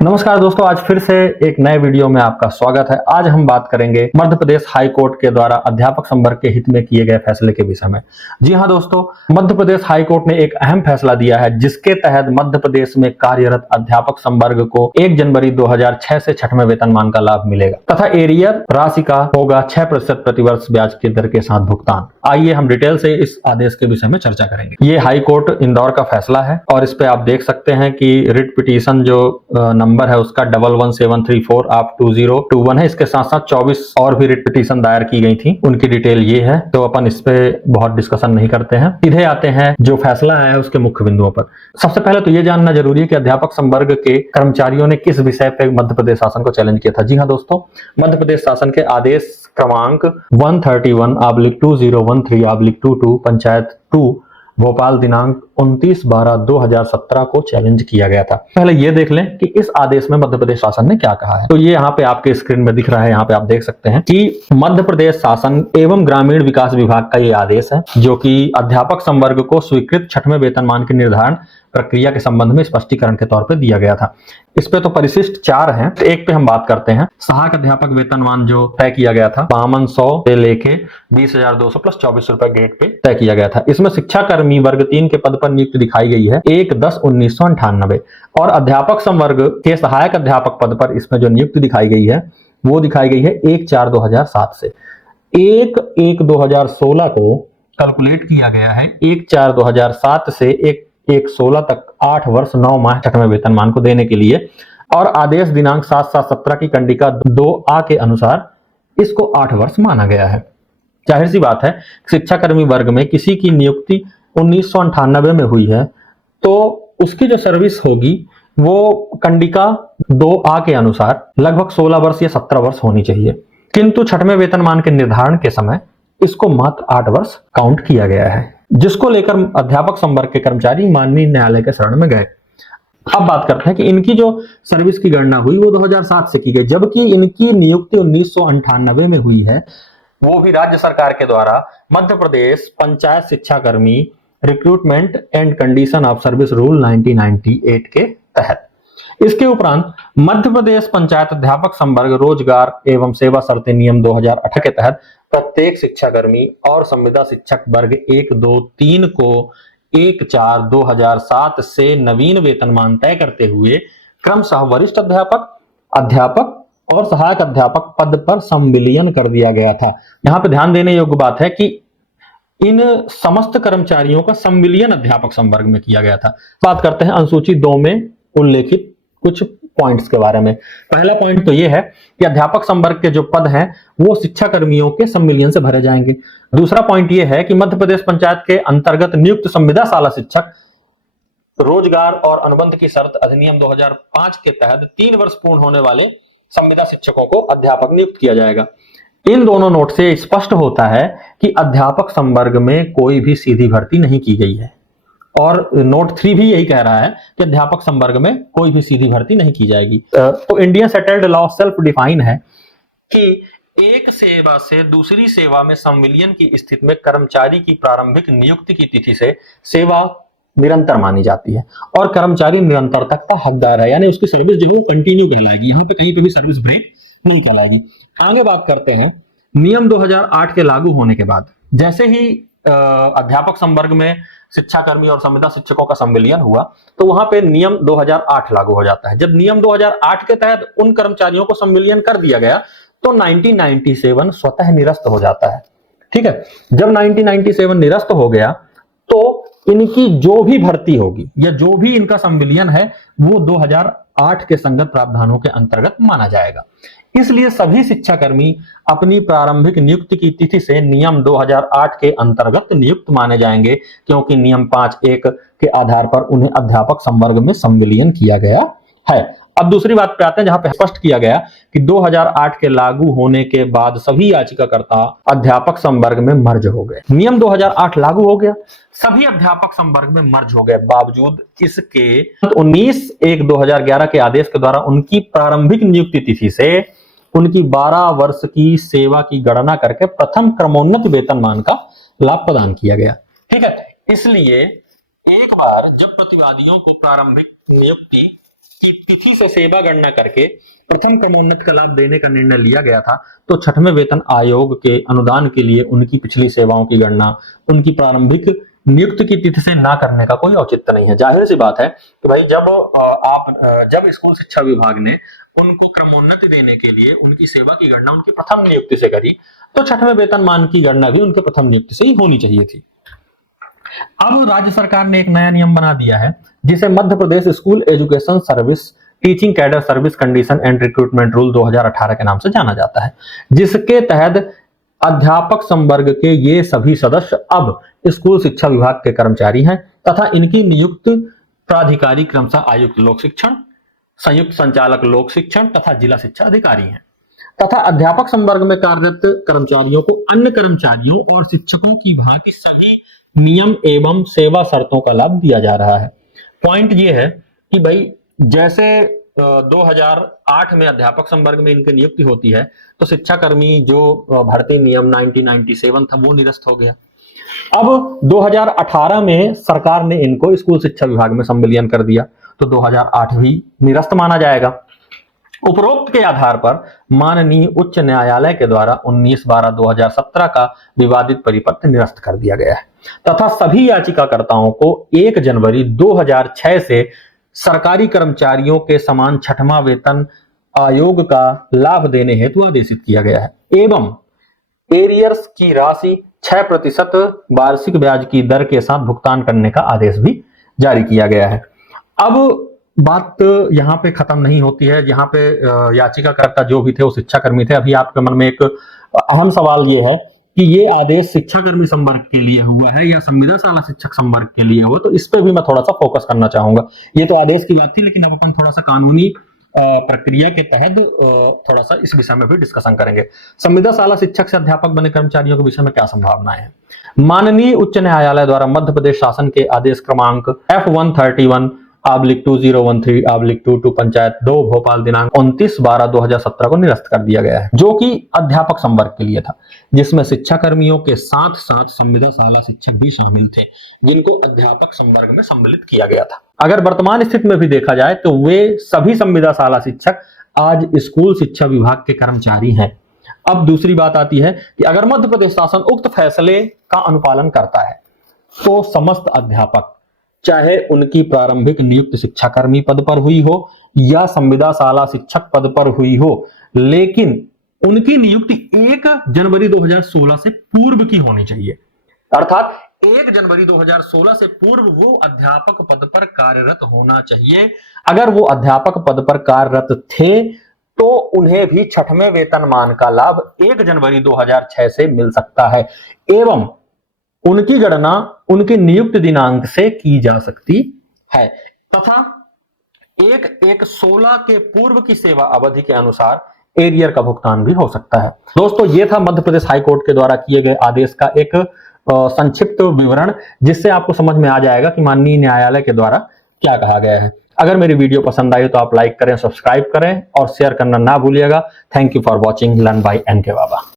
नमस्कार दोस्तों, आज फिर से एक नए वीडियो में आपका स्वागत है। आज हम बात करेंगे मध्य प्रदेश हाई कोर्ट के द्वारा अध्यापक संवर्ग के हित में किए गए फैसले के विषय में। जी हां दोस्तों, मध्य प्रदेश हाई कोर्ट ने एक अहम फैसला दिया है जिसके तहत मध्य प्रदेश में कार्यरत अध्यापक संवर्ग को 1 जनवरी 2006 से छठवें वेतनमान का लाभ मिलेगा तथा एरियर राशि का होगा 6% प्रतिवर्ष ब्याज की दर के साथ भुगतान। आइए हम डिटेल से इस आदेश के विषय में चर्चा करेंगे। ये हाई कोर्ट इंदौर का फैसला है और इस पे आप देख सकते हैं कि रिट पिटीशन जो नंबर है उसका 11734 आप 2021 है। इसके साथ साथ 24 और भी रिट पिटीशन दायर की गई थी, उनकी डिटेल ये है, तो अपन इस पे बहुत डिस्कशन नहीं करते हैं, सीधे आते हैं जो फैसला आया है उसके मुख्य बिंदुओं पर। सबसे पहले तो ये जानना जरूरी है कि अध्यापक संवर्ग के कर्मचारियों ने किस विषय पे मध्य प्रदेश शासन को चैलेंज किया था। जी हाँ दोस्तों, मध्य प्रदेश शासन के आदेश क्रमांक 131/2013/22 पंचायत 2 भोपाल दिनांक 29/12/2017 को चैलेंज किया गया था। पहले ये देख लें कि इस आदेश में मध्य प्रदेश शासन ने क्या कहा है। तो ये यहाँ पे आपके स्क्रीन में दिख रहा है, यहाँ पे आप देख सकते हैं कि मध्य प्रदेश शासन एवं ग्रामीण विकास विभाग का ये आदेश है जो कि अध्यापक संवर्ग को स्वीकृत छठवें वेतनमान के निर्धारण प्रक्रिया के संबंध में स्पष्टीकरण के तौर पर दिया गया था। इस पे तो परिशिष्ट 4 हैं, तो एक पे हम बात करते हैं। सहायक अध्यापक वेतनमान जो तय किया गया था 5200 से लेके 20,200 प्लस 24 रुपए ग्रेड पे तय किया गया था। इसमें शिक्षा कर्मी वर्ग 3 के पद पर नियुक्ति दिखाई गई है 1/10/1998 और अध्यापक संवर्ग के सहायक अध्यापक पद पर इसमें जो नियुक्ति दिखाई गई है वो दिखाई गई है 1/4/2007 से 1/1/2016 को कैलकुलेट किया गया है 1/4/2007 से 1/1/16 तक 8 वर्ष 9 माह छठवें वेतनमान को देने के लिए और आदेश दिनांक 7/7/17 की कंडिका 2A के अनुसार इसको 8 वर्ष माना गया है। जाहिर सी बात है, शिक्षाकर्मी वर्ग में किसी की नियुक्ति 1998 में हुई है तो उसकी जो सर्विस होगी वो कंडिका 2A के अनुसार लगभग 16 वर्ष या 17 वर्ष होनी चाहिए, किंतु छठवें वेतनमान के निर्धारण के समय इसको मात्र 8 वर्ष काउंट किया गया है, जिसको लेकर अध्यापक संवर्ग के कर्मचारी माननीय न्यायालय के शरण में गए। अब बात करते हैं कि इनकी जो सर्विस की गणना हुई वो 2007 से की गई, जबकि इनकी नियुक्ति 1998 में हुई है, वो भी राज्य सरकार के द्वारा मध्य प्रदेश पंचायत शिक्षा कर्मी recruitment and condition of service rule 1998 के तहत। इसके उपरांत मध्य प्रदेश पंचायत अध्यापक संवर्ग रोजगार एवं सेवा शर्तें नियम 2008 के तहत प्रत्येक शिक्षाकर्मी और संविदा शिक्षक वर्ग 1, 2, 3 को 1/4/2007 से नवीन वेतनमान तय करते हुए क्रमशः वरिष्ठ अध्यापक, अध्यापक और सहायक अध्यापक पद पर संविलियन कर दिया गया था। यहाँ पे ध्यान देने योग्य बात है कि इन समस्त कर्मचारियों का संविलियन अध्यापक संवर्ग में किया गया था। बात करते हैं अनुसूची 2 में उल्लेखित कुछ पॉइंट्स के बारे में। पहला पॉइंट तो यह है कि अध्यापक संवर्ग के जो पद हैं वो शिक्षा कर्मियों के संविलियन से भरे जाएंगे। दूसरा पॉइंट यह है कि मध्य प्रदेश पंचायत के अंतर्गत नियुक्त संविदा शाला शिक्षक रोजगार और अनुबंध की शर्त अधिनियम 2005 के तहत 3 वर्ष पूर्ण होने वाले संविदा शिक्षकों को अध्यापक नियुक्त किया जाएगा। इन दोनों नोट से स्पष्ट होता है कि अध्यापक संवर्ग में कोई भी सीधी भर्ती नहीं की गई है और नोट 3 भी यही कह रहा है कि अध्यापक संवर्ग में कोई भी सीधी भर्ती नहीं की जाएगी। तो Indian settled law self define है कि एक सेवा से दूसरी सेवा में संविलियन की स्थिति में कर्मचारी की प्रारंभिक नियुक्ति की तिथि से सेवा निरंतर मानी जाती है और कर्मचारी निरंतरता का हकदार है, यानी उसकी सर्विस जो है वो कंटिन्यू कहलाएगी, यहाँ पे कहीं पे भी सर्विस ब्रेक नहीं कहलाएगी। आगे बात करते हैं नियम 2008 के लागू होने के बाद जैसे ही अध्यापक संवर्ग में शिक्षाकर्मी और संविदा शिक्षकों का संविलियन हुआ तो वहां पे नियम 2008 लागू हो जाता है। जब नियम 2008 के तहत उन कर्मचारियों को संविलियन कर दिया गया तो 1997 स्वतः निरस्त हो जाता है। ठीक है, जब 1997 निरस्त हो गया तो इनकी जो भी भर्ती होगी या जो भी इनका संविलियन है वो 2008 के संगत प्रावधानों के अंतर्गत माना जाएगा। इसलिए सभी शिक्षाकर्मी अपनी प्रारंभिक नियुक्ति की तिथि से नियम 2008 के अंतर्गत नियुक्त माने जाएंगे, क्योंकि नियम 5(1) के आधार पर उन्हें अध्यापक संवर्ग में संविलियन किया गया है। अब दूसरी बात पे आते हैं जहां पे स्पष्ट किया गया कि 2008 के लागू होने के बाद सभी याचिकाकर्ता अध्यापक संवर्ग में मर्ज हो गए। नियम 2008 लागू हो गया, सभी अध्यापक संवर्ग में मर्ज हो गए, बावजूद इसके 19/1/2011 के आदेश के द्वारा उनकी प्रारंभिक नियुक्ति तिथि से उनकी 12 वर्ष की सेवा की गणना करके प्रथम क्रमोन्नत वेतनमान का लाभ प्रदान किया गया। ठीक है, इसलिए एक बार जब प्रतिवादियों को प्रारंभिक नियुक्ति की तिथि से सेवा गणना करके प्रथम क्रमोन्नति का लाभ देने का निर्णय लिया गया था, तो छठवें वेतन आयोग के अनुदान के लिए उनकी पिछली सेवाओं की गणना उनकी प्रारंभिक नियुक्ति की तिथि से ना करने का कोई औचित्य नहीं है। जाहिर सी बात है कि भाई जब स्कूल शिक्षा विभाग ने उनको क्रमोन्नति देने के लिए उनकी सेवा की गणना उनकी प्रथम नियुक्ति से करी, तो छठवें वेतनमान की गणना भी उनके प्रथम नियुक्ति से ही होनी चाहिए थी। अब राज्य सरकार ने एक नया नियम बना दिया है जिसे Madhya Pradesh school education service teaching cadre service condition and recruitment rule 2018 के नाम से जाना जाता है, जिसके तहत अध्यापक संवर्ग के ये सभी सदस्य अब स्कूल शिक्षा विभाग के कर्मचारी हैं तथा इनकी नियुक्त प्राधिकारी क्रमशः आयुक्त लोक शिक्षण, संयुक्त संचालक लोक शिक्षण तथा जिला शिक्षा अधिकारी हैं तथा अध्यापक संवर्ग में कार्यरत कर्मचारियों को अन्य कर्मचारियों और शिक्षकों की भांति सभी नियम एवं सेवा शर्तों का लाभ दिया जा रहा है। पॉइंट ये है कि भाई जैसे 2008 में अध्यापक संवर्ग में इनकी नियुक्ति होती है, तो शिक्षाकर्मी जो भर्ती नियम 1997 था वो निरस्त हो गया। अब 2018 में सरकार ने इनको स्कूल शिक्षा विभाग में संविलियन कर दिया, तो 2008 भी निरस्त माना जाएगा। उपरोक्त के आधार पर माननीय उच्च न्यायालय के द्वारा 19/12/2017 का विवादित परिपत्र निरस्त कर दिया गया है तथा सभी याचिकाकर्ताओं को 1 जनवरी 2006 से सरकारी कर्मचारियों के समान छठवां वेतन आयोग का लाभ देने हेतु आदेशित किया गया है एवं एरियर्स की राशि 6% वार्षिक ब्याज की दर के साथ भुगतान करने का आदेश भी जारी किया गया है। अब बात यहाँ पे खत्म नहीं होती है। यहाँ पे याचिकाकर्ता जो भी थे वो शिक्षाकर्मी थे। अभी आपके मन में एक अहम सवाल ये है कि ये आदेश शिक्षाकर्मी संवर्ग के लिए हुआ है या संविदा शाला शिक्षक संवर्ग के लिए हुआ, तो इस पे भी मैं थोड़ा सा फोकस करना चाहूंगा। ये तो आदेश की बात थी, लेकिन अब अपन थोड़ा सा कानूनी प्रक्रिया के तहत थोड़ा सा इस विषय में भी डिस्कशन करेंगे। संविदा शाला शिक्षक से अध्यापक बने कर्मचारियों के विषय में क्या संभावनाएं हैं। माननीय उच्च न्यायालय द्वारा मध्य प्रदेश शासन के आदेश क्रमांक F131/2013/22 पंचायत 2 भोपाल दिनांक 29/12/2017 को निरस्त कर दिया गया है, जो कि अध्यापक संवर्ग के लिए था, जिसमें शिक्षा कर्मियों के साथ साथ संविदा शाला शिक्षक भी शामिल थे, जिनको अध्यापक संवर्ग में सम्मिलित किया गया था। अगर वर्तमान स्थिति में भी देखा जाए तो वे सभी संविदा शाला शिक्षक आज स्कूल शिक्षा विभाग के कर्मचारी हैं। अब दूसरी बात आती है कि अगर मध्य प्रदेश शासन उक्त फैसले का अनुपालन करता है तो समस्त अध्यापक, चाहे उनकी प्रारंभिक नियुक्ति शिक्षाकर्मी पद पर हुई हो या संविदा शाला शिक्षक पद पर हुई हो, लेकिन उनकी नियुक्ति 1 जनवरी 2016 से पूर्व की होनी चाहिए। अर्थात 1 जनवरी 2016 से पूर्व वो अध्यापक पद पर कार्यरत होना चाहिए। अगर वो अध्यापक पद पर कार्यरत थे तो उन्हें भी छठवें वेतनमान का लाभ 1 जनवरी 2006 से मिल सकता है एवं उनकी गणना उनके नियुक्त दिनांक से की जा सकती है तथा 1/1/16 के पूर्व की सेवा अवधि के अनुसार एरियर का भुगतान भी हो सकता है। दोस्तों, ये था मध्य प्रदेश हाईकोर्ट के द्वारा किए गए आदेश का एक संक्षिप्त विवरण, जिससे आपको समझ में आ जाएगा कि माननीय न्यायालय के द्वारा क्या कहा गया है। अगर मेरी वीडियो पसंद आई तो आप लाइक करें, सब्सक्राइब करें और शेयर करना ना भूलिएगा। Thank you for watching learn by N K Baba.